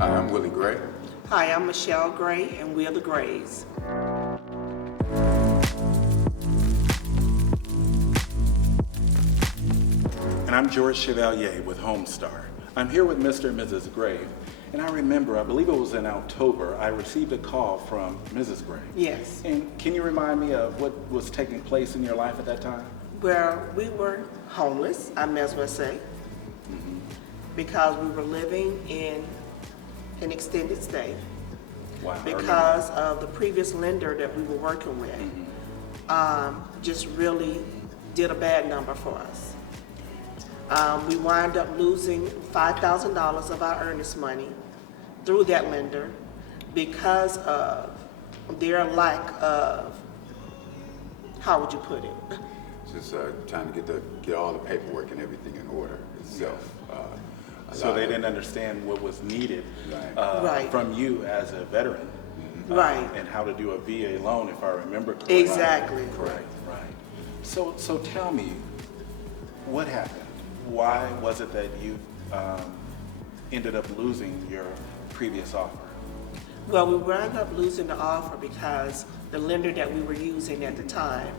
Hi, I'm Willie Gray. Hi, I'm Michelle Gray, and we're the Grays. And I'm George Chevalier with Homestar. I'm here with Mr. and Mrs. Gray. And I remember, I believe it was in October, I received a call from Mrs. Gray. Yes. And can you remind me of what was taking place in your life at that time? Well, we were homeless, I may as well say, because we were living in an extended stay. Wow. Because of the previous lender that we were working with, just really did a bad number for us. We wound up losing $5,000 of our earnest money through that lender because of their lack of, how would you put it? Just trying to get all the paperwork and everything in order itself. So they didn't understand what was needed Right. from you as a veteran. Right. And how to do a VA loan, if I remember correctly. Exactly. Correct, right. So tell me, what happened? Why was it that you ended up losing your previous offer? Well, we wound up losing the offer because the lender that we were using at the time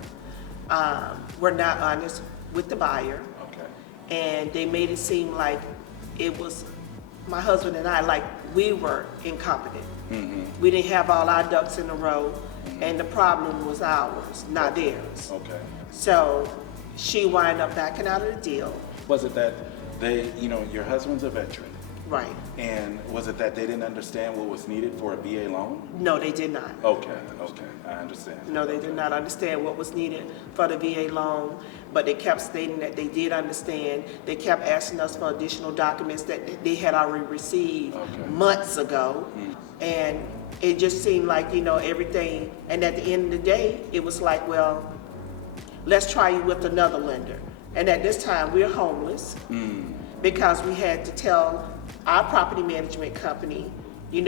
were not honest with the buyer. Okay. And they made it seem like it was my husband and I, like we were incompetent. We didn't have all our ducks in a row, and the problem was ours, not theirs. Okay. So she wound up backing out of the deal. Was it that they, your husband's a veteran, Right. and was it that they didn't understand what was needed for a VA loan? No, they did not. Okay, I understand. No, they did not understand what was needed for the VA loan, but they kept stating that they did understand. They kept asking us for additional documents that they had already received months ago. And it just seemed like, everything, and at the end of the day, it was like, well, let's try you with another lender. And at this time, we're homeless because we had to tell our property management company, we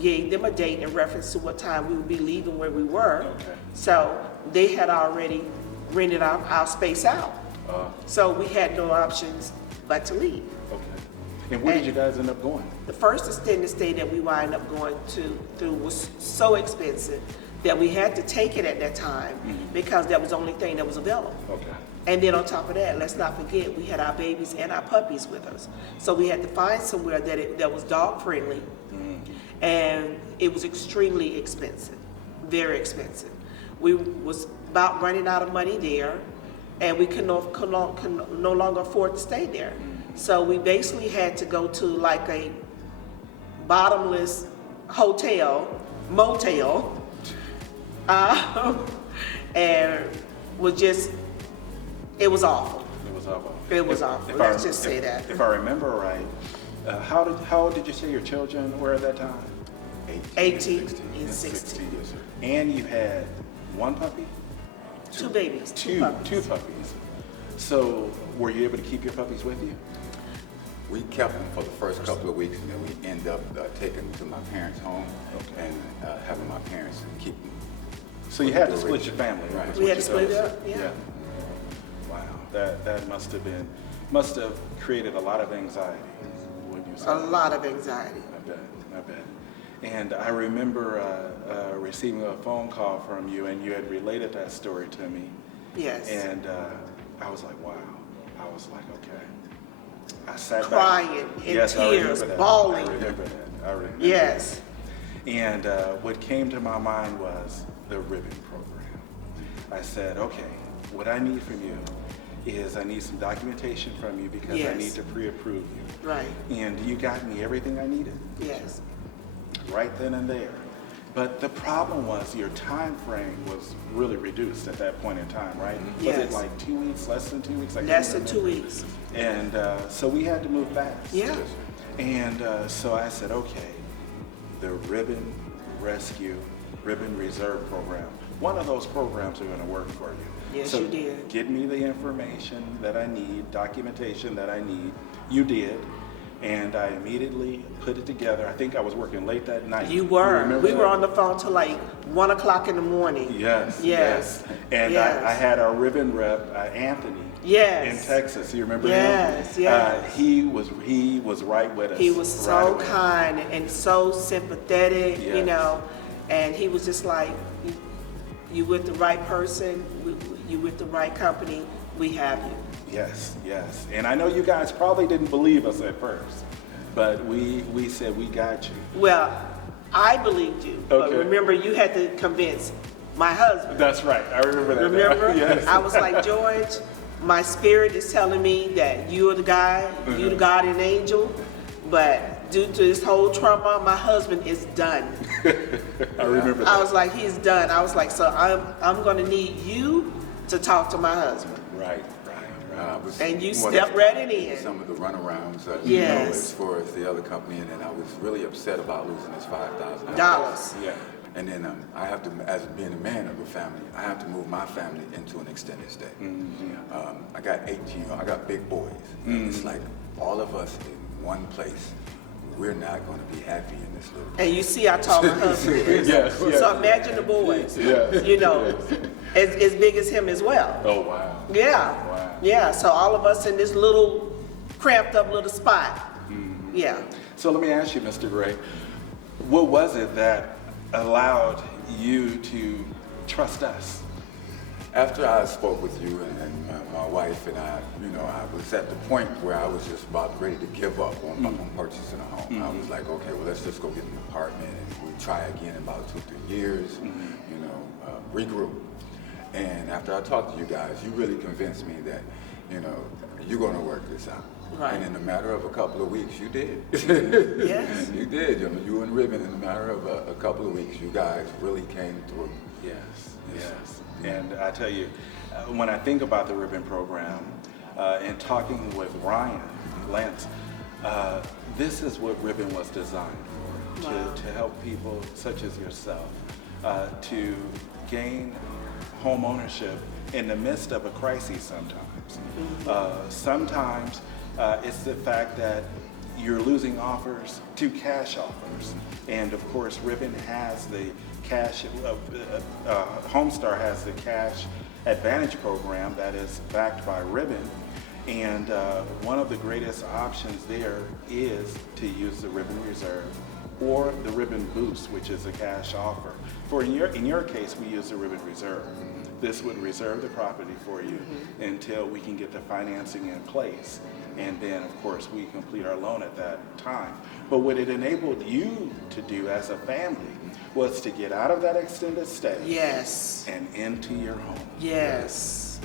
gave them a date in reference to what time we would be leaving where we were. Okay. So they had already rented our space out. So we had no options but to leave. Okay. And where did you guys end up going? The first extended stay that we wound up going through was so expensive that we had to take it at that time because that was the only thing that was available. Okay. And then on top of that, let's not forget, we had our babies and our puppies with us. So we had to find somewhere that was dog friendly, and it was extremely expensive, very expensive. We was about running out of money there, and we could no longer afford to stay there. So we basically had to go to like a bottomless motel, and it was awful. It was awful. It was awful. Let's just say that. If I remember right, how old did you say your children were at that time? 18 and 16. Yes, sir. And you had one puppy? Two babies, two puppies. Two puppies. So were you able to keep your puppies with you? We kept them for the first couple of weeks, and then we ended up taking them to my parents' home and having my parents keep them. So you had to split your family, right? We had to split it up, yeah. Wow, that must have created a lot of anxiety, wouldn't you say? A lot of anxiety. I bet. And I remember receiving a phone call from you, and you had related that story to me. Yes. And I was like, wow. I was like, okay. I sat Crying back. in Yes, tears, I remember that. bawling. I remember that. Yes. And what came to my mind was the ribbon program. I said, okay, what I need from you is I need some documentation from you because I need to pre-approve you. Right. And you got me everything I needed. Yes. Right then and there. But the problem was your time frame was really reduced at that point in time, right? Yes. Was it like 2 weeks, less than 2 weeks? Less than 2 weeks. And so we had to move fast. Yeah. And so I said, okay, the Ribbon Reserve program. One of those programs are going to work for you. Yes, so you did. Get me the information that I need, documentation that I need. You did. and I immediately put it together. I think I was working late that night. You were. remember We that? were on the phone till like 1 o'clock in the morning. Yes. Yes. And Yes. I had our ribbon rep, Anthony, Yes. in Texas. You remember him? Yes, yes. He was right with us. He was so right away. kind and so sympathetic, you Yes. know, and he was just like, you with the right person, you with the right company, we have you. Yes, yes. And I know you guys probably didn't believe us at first, but we said we got you. Well, I believed you, but Okay. remember you had to convince my husband. That's right. I remember that. Remember? Yes. I was like, George, my spirit is telling me that you are the guy, you the guardian angel, but due to this whole trauma, my husband is done. I remember that. I was like, he's done. I was like, so I'm going to need you to talk to my husband. Right. And you Well, stepped that's right in. Some of the runarounds, Yes. as far as the other company, and then I was really upset about losing this $5,000. Dollars. Yeah. And then I have to, as being a man of a family, I have to move my family into an extended stay. I got 18, I got big boys. And it's like all of us in one place, we're not going to be happy in this little And you see how tall my husband is. Yes, yes. So imagine the boys, Yes, you know, as big as him as well. Oh, wow. Yeah. Wow. Yeah. So all of us in this little cramped up little spot. Yeah. So let me ask you, Mr. Gray, what was it that allowed you to trust us? After I spoke with you and my wife and I, I was at the point where I was just about ready to give up on purchasing a home. I was like, okay, well, let's just go get an apartment and we try again in about 2-3 years, regroup. And after I talked to you guys, you really convinced me that, you're going to work this out. Right. And in a matter of a couple of weeks, you did. Yes. You did. You and Ribbon, in a matter of a couple of weeks, you guys really came through. Yes. And I tell you, when I think about the Ribbon program and talking with Ryan Lance, this is what Ribbon was designed for, Wow. to help people such as yourself to gain home ownership in the midst of a crisis sometimes. Sometimes it's the fact that you're losing offers to cash offers. And of course, Ribbon has the cash, Homestar has the cash advantage program that is backed by Ribbon. And one of the greatest options there is to use the Ribbon Reserve or the Ribbon Boost, which is a cash offer. In your case, we use the Ribbon Reserve. This would reserve the property for you until we can get the financing in place. And then, of course, we complete our loan at that time. But what it enabled you to do as a family was to get out of that extended stay Yes. and into your home. Yes.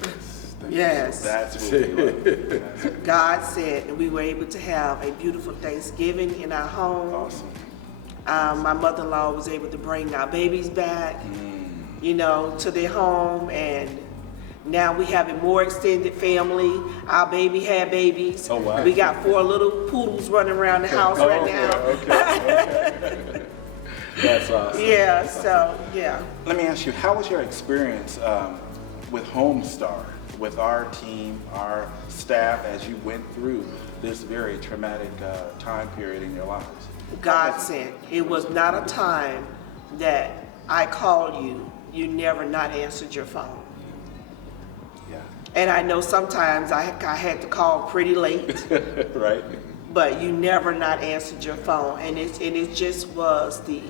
Yes. That's what we love. God said that we were able to have a beautiful Thanksgiving in our home. Awesome. My mother-in-law was able to bring our babies back, to their home, and now we have a more extended family. Our baby had babies. Oh, wow. We got 4 little poodles running around the house right now. Okay. That's awesome. Yeah, so, yeah. Let me ask you, how was your experience with Homestar, with our team, our staff, as you went through this very traumatic time period in your lives? God sent. It was not a time that I called you, you never not answered your phone. Yeah. And I know sometimes I had to call pretty late, Right? but you never not answered your phone. And it just was the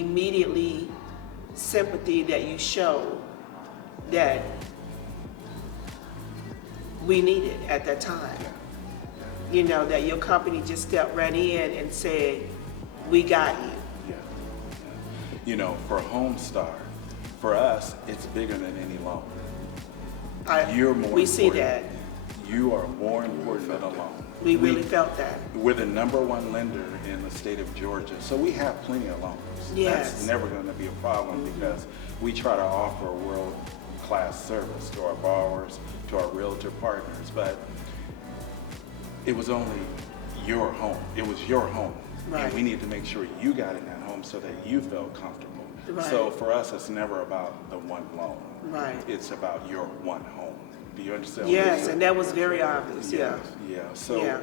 immediately sympathy that you showed that we needed at that time. That your company just stepped right in and said, we got you. Yeah. For Homestar, for us, it's bigger than any loan. You're more We see important. that. You are more important than a loan. We really felt that. We're the #1 lender in the state of Georgia, so we have plenty of loans. Yes. That's never going to be a problem because we try to offer a world-class service to our borrowers, to our realtor partners, but it was only your home. It was your home. Right. And we need to make sure you got in that home so that you felt comfortable. Right. So for us, it's never about the one loan. Right. It's about your one home. Do you understand? what I'm Yes, saying? and that was very obvious, yeah. Yeah. So Yeah.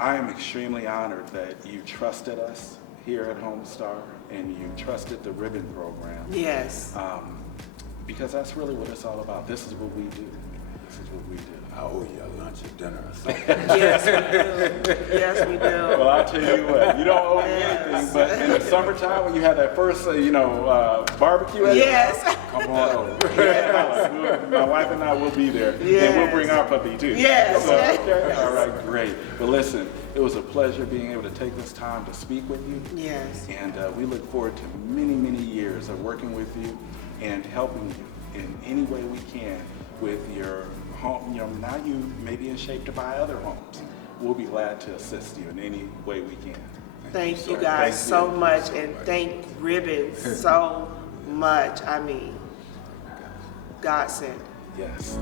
I am extremely honored that you trusted us here at Homestar and you trusted the ribbon program. Yes. Because that's really what it's all about. This is what we do. This is what we do. I owe you a lunch or dinner or something. Yes, we do. Yes, we do. Well, I'll tell you what, you don't owe me Yes. anything, but in the summertime when you had that first, barbecue at Yes. Come on over. Yeah, my wife and I will be there, and we'll Yes. bring our puppy too. Yes. So, okay, all right, great. But listen, it was a pleasure being able to take this time to speak with you, Yes. and we look forward to many, many years of working with you and helping you in any way we can with your home. Now you may be in shape to buy other homes. We'll be glad to assist you in any way we can. Thank you Thank guys you. so much, and thank Ribbon so much. I mean, God sent. Yes.